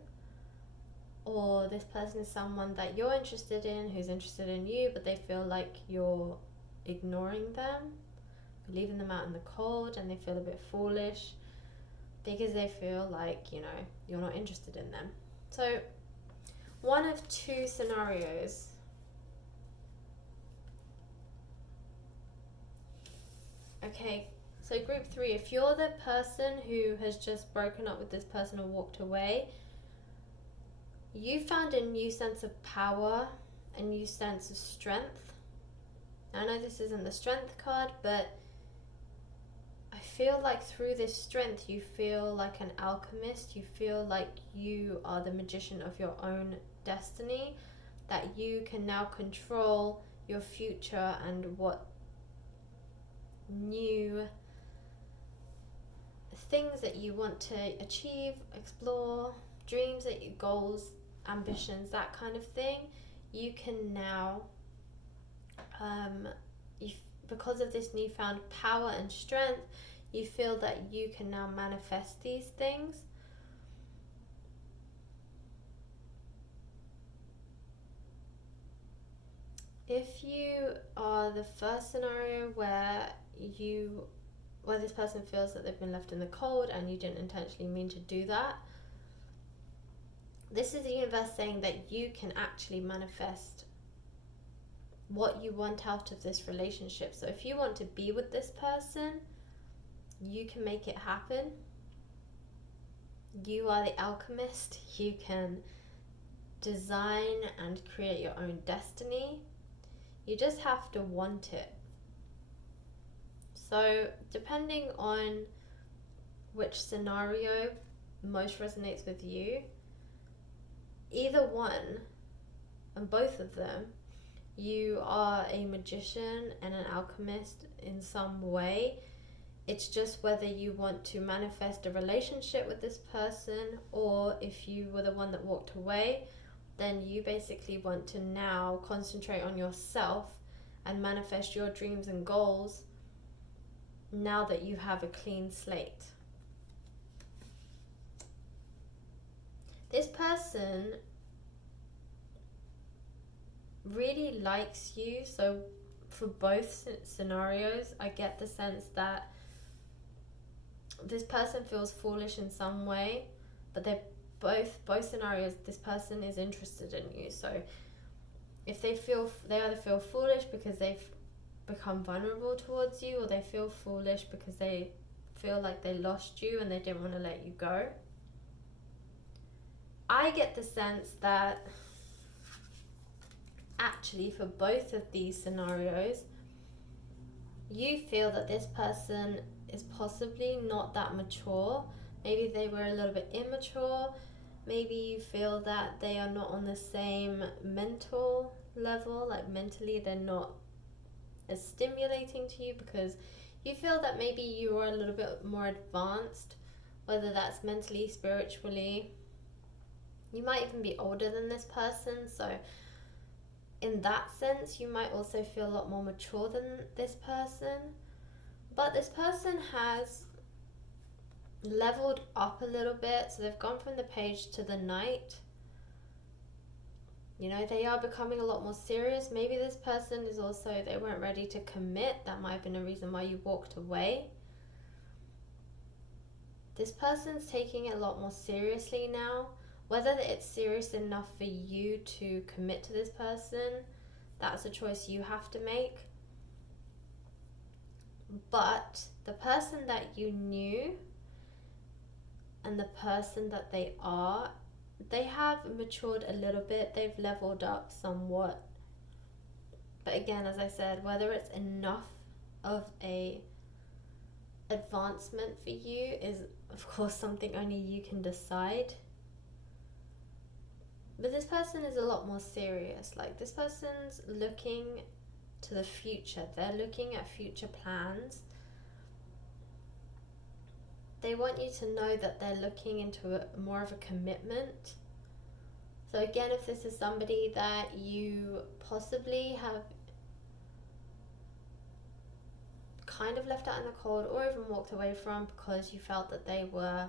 or this person is someone that you're interested in, who's interested in you, but they feel like you're ignoring them, leaving them out in the cold, and they feel a bit foolish because they feel like, you know, you're not interested in them. So one of two scenarios. Okay, so group 3, if you're the person who has just broken up with this person or walked away, you found a new sense of power, a new sense of strength. I know this isn't the strength card, but I feel like through this strength you feel like an alchemist. You feel like you are the magician of your own destiny, that you can now control your future and what new things that you want to achieve, explore, dreams, that you, goals, ambitions, that kind of thing. You can now, because of this newfound power and strength, you feel that you can now manifest these things. If you are the first scenario where this person feels that they've been left in the cold and you didn't intentionally mean to do that, this is the universe saying that you can actually manifest what you want out of this relationship. So if you want to be with this person, you can make it happen. You are the alchemist. You can design and create your own destiny. You just have to want it. So depending on which scenario most resonates with you, either one and both of them, you are a magician and an alchemist in some way. It's just whether you want to manifest a relationship with this person, or if you were the one that walked away, then you basically want to now concentrate on yourself and manifest your dreams and goals now that you have a clean slate. This person really likes you. So for both scenarios, I get the sense that this person feels foolish in some way, but they're both scenarios, this person is interested in you. So if they either feel foolish because they've become vulnerable towards you, or they feel foolish because they feel like they lost you and they didn't want to let you go. I get the sense that actually for both of these scenarios, you feel that this person is possibly not that mature. Maybe they were a little bit immature. Maybe you feel that they are not on the same mental level, like mentally they're not as stimulating to you because you feel that maybe you are a little bit more advanced, whether that's mentally, spiritually. You might even be older than this person, so in that sense you might also feel a lot more mature than this person. But this person has leveled up a little bit, so they've gone from the Page to the Knight. You know, they are becoming a lot more serious. Maybe this person is also, they weren't ready to commit. That might have been a reason why you walked away. This person's taking it a lot more seriously now. Whether it's serious enough for you to commit to this person, that's a choice you have to make. But the person that you knew and the person that they are, they have matured a little bit. They've leveled up somewhat. But again, as I said, whether it's enough of a advancement for you is, of course, something only you can decide. But this person is a lot more serious. Like, this person's looking to the future. They're looking at future plans. They want you to know that they're looking into more of a commitment. So again, if this is somebody that you possibly have kind of left out in the cold or even walked away from because you felt that they were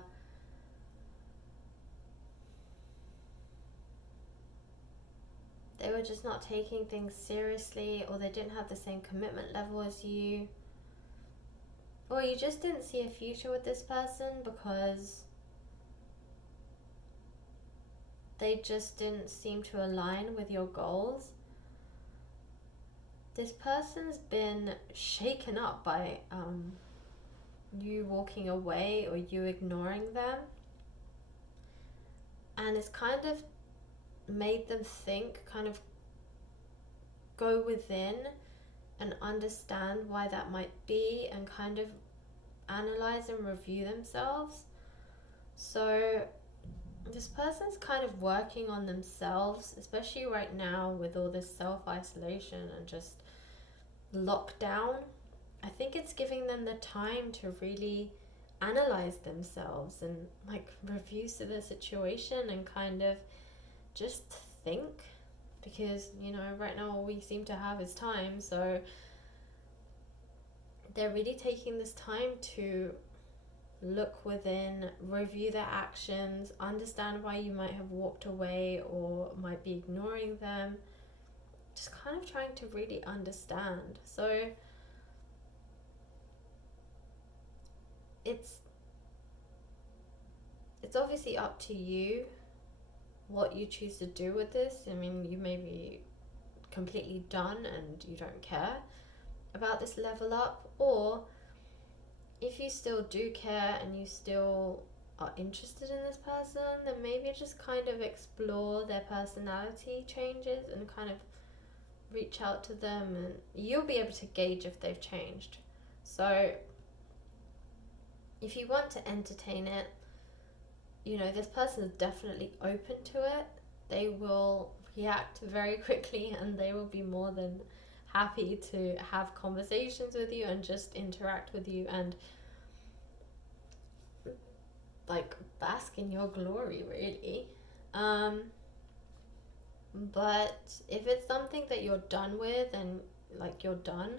just not taking things seriously, or they didn't have the same commitment level as you, or you just didn't see a future with this person because they just didn't seem to align with your goals. This person's been shaken up by you walking away or you ignoring them, and it's kind of made them think, kind of go within and understand why that might be and kind of analyze and review themselves. So this person's kind of working on themselves, especially right now with all this self-isolation and just lockdown. I think it's giving them the time to really analyze themselves and like review the situation and kind of just think, because you know right now all we seem to have is time. So they're really taking this time to look within, review their actions, understand why you might have walked away or might be ignoring them, just kind of trying to really understand. So it's obviously up to you what you choose to do with this. I mean, you may be completely done and you don't care about this level up, or if you still do care and you still are interested in this person, then maybe just kind of explore their personality changes and kind of reach out to them, and you'll be able to gauge if they've changed. So if you want to entertain it, you know, this person is definitely open to it. They will react very quickly and they will be more than happy to have conversations with you and just interact with you and like bask in your glory, really. But if it's something that you're done with and like you're done,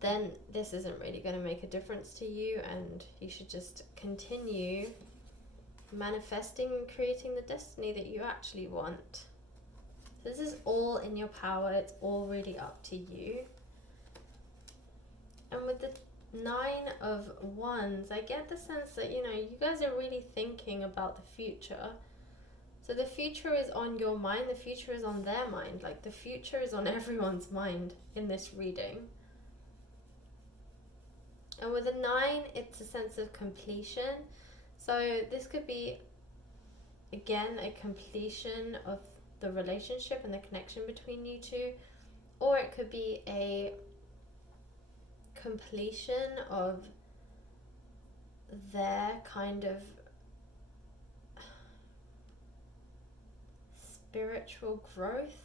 then this isn't really going to make a difference to you, and you should just continue manifesting and creating the destiny that you actually want. This is all in your power. It's all really up to you. And with the 9 of Wands, I get the sense that, you know, you guys are really thinking about the future. So the future is on your mind, the future is on their mind. Like, the future is on everyone's mind in this reading. And with a 9, it's a sense of completion. So this could be, again, a completion of the relationship and the connection between you two, or it could be a completion of their kind of spiritual growth.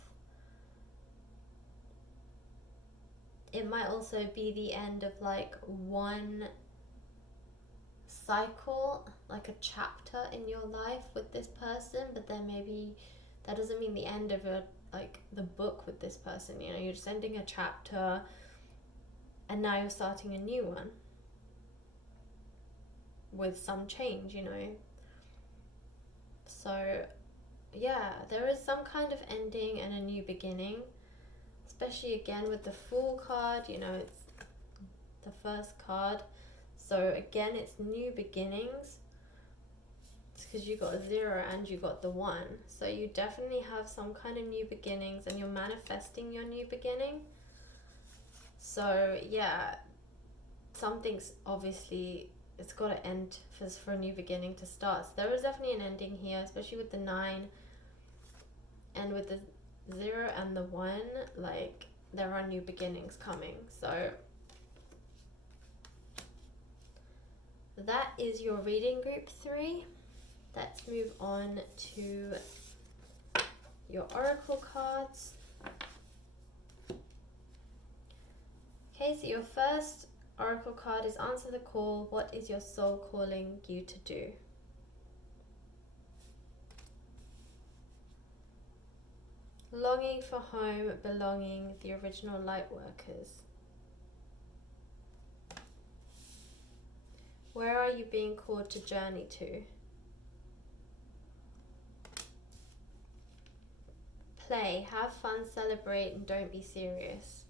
It might also be the end of like one cycle, like a chapter in your life with this person, but then maybe that doesn't mean the end of the book with this person. You know, you're just ending a chapter and now you're starting a new one with some change, you know. So yeah, there is some kind of ending and a new beginning, especially again with the Fool card. You know, it's the first card, so again it's new beginnings. It's because you got a 0 and you got the 1, so you definitely have some kind of new beginnings and you're manifesting your new beginning. So yeah, something's obviously, it's got to end for a new beginning to start. So there is definitely an ending here, especially with the 9 and with the 0 and the 1. Like, there are new beginnings coming. So that is your reading, group 3. Let's move on to your oracle cards. Okay, so your first oracle card is Answer the Call. What is your soul calling you to do? Longing for home, belonging, the original light workers. Where are you being called to journey to? Play, have fun, celebrate, and don't be serious.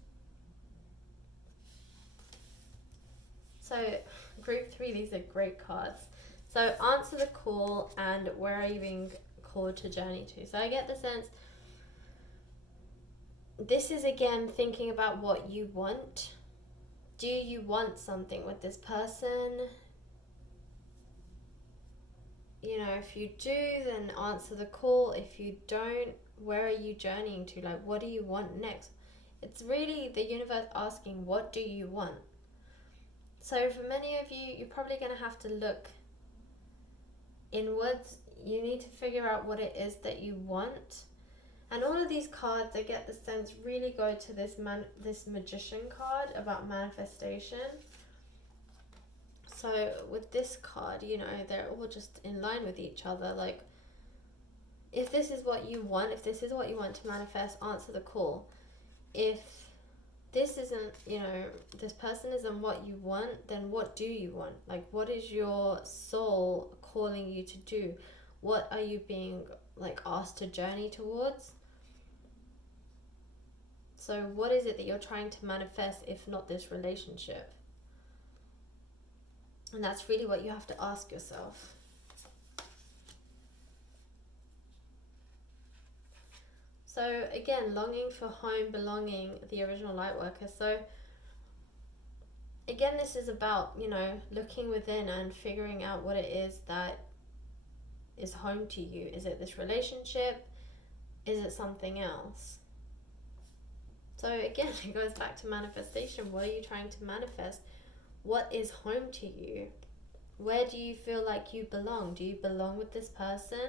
So, group 3, these are great cards. So, answer the call and where are you being called to journey to? So, I get the sense this is again thinking about what you want. Do you want something with this person? You know, if you do, then answer the call. If you don't, where are you journeying to? Like, what do you want next? It's really the universe asking, what do you want? So for many of you, you're probably going to have to look inwards. You need to figure out what it is that you want. And all of these cards, I get the sense, really go to this Magician card about manifestation. So with this card, you know, they're all just in line with each other. Like, if this is what you want, if this is what you want to manifest, answer the call. If this isn't, you know, this person isn't what you want, then what do you want? Like, what is your soul calling you to do? What are you being, like, asked to journey towards? So what is it that you're trying to manifest, if not this relationship? And that's really what you have to ask yourself. So again, longing for home, belonging, the original light worker. So again, this is about, you know, looking within and figuring out what it is that is home to you. Is it this relationship? Is it something else? So again, it goes back to manifestation. What are you trying to manifest? What is home to you? Where do you feel like you belong? Do you belong with this person?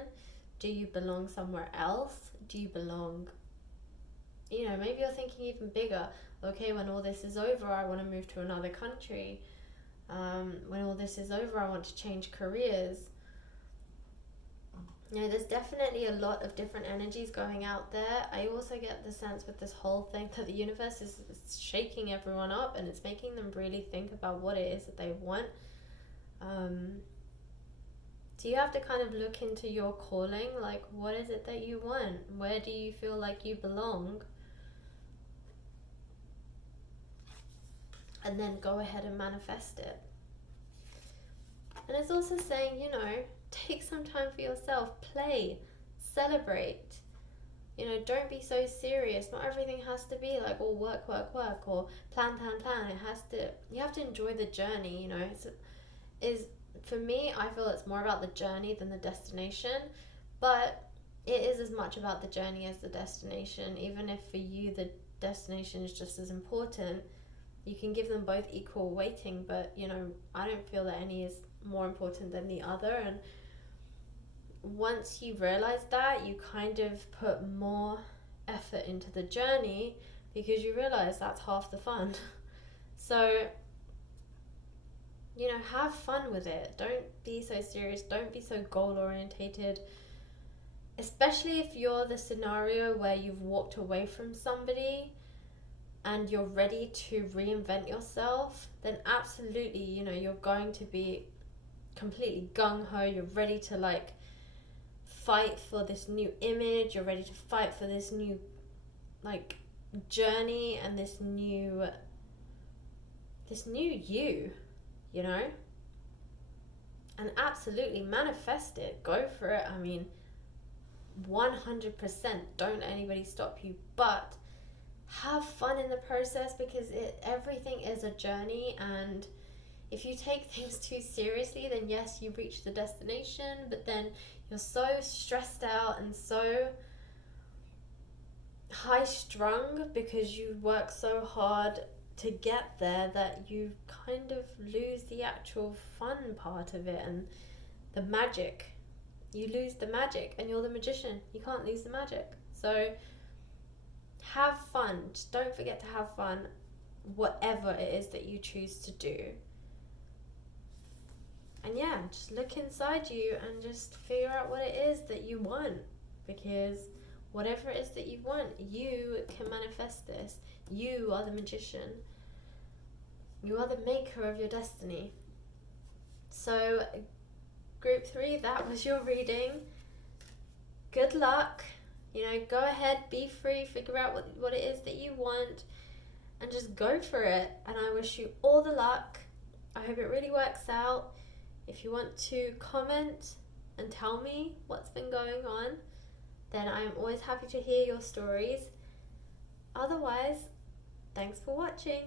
Do you belong somewhere else? Do you belong, you know, maybe you're thinking even bigger. Okay, when all this is over, I want to move to another country. When all this is over, I want to change careers. You know, there's definitely a lot of different energies going out there. I also get the sense with this whole thing that the universe is shaking everyone up and it's making them really think about what it is that they want. So you have to kind of look into your calling, like, what is it that you want? Where do you feel like you belong? And then go ahead and manifest it. And it's also saying, you know, take some time for yourself, play, celebrate. You know, don't be so serious. Not everything has to be like all work, or plan. It has to, you have to enjoy the journey, you know. For me, I feel it's more about the journey than the destination, but it is as much about the journey as the destination. Even if for you the destination is just as important, you can give them both equal weighting, but, you know, I don't feel that any is more important than the other. And once you realize that, you kind of put more effort into the journey because you realize that's half the fun. So, have fun with it. Don't be so serious. Don't be so goal orientated. Especially if you're the scenario where you've walked away from somebody and you're ready to reinvent yourself, then absolutely, you're going to be completely gung-ho. You're ready to fight for this new image. You're ready to fight for this new journey and this new you, and absolutely manifest it. Go for it. 100%, don't let anybody stop you, but have fun in the process, because everything is a journey. And if you take things too seriously, then yes, you reach the destination, but then you're so stressed out and so high strung because you work so hard to get there that you kind of lose the actual fun part of it and the magic. You lose the magic, and you're the magician. You can't lose the magic. So have fun. Just don't forget to have fun, whatever it is that you choose to do. And yeah, just look inside you and just figure out what it is that you want, because whatever it is that you want, you can manifest this. You are the magician. You are the maker of your destiny. So Group 3, that was your reading. Good luck. Go ahead, be free, figure out what it is that you want, and just go for it. And I wish you all the luck. I hope it really works out. If you want to comment and tell me what's been going on, then I am always happy to hear your stories. Otherwise, thanks for watching.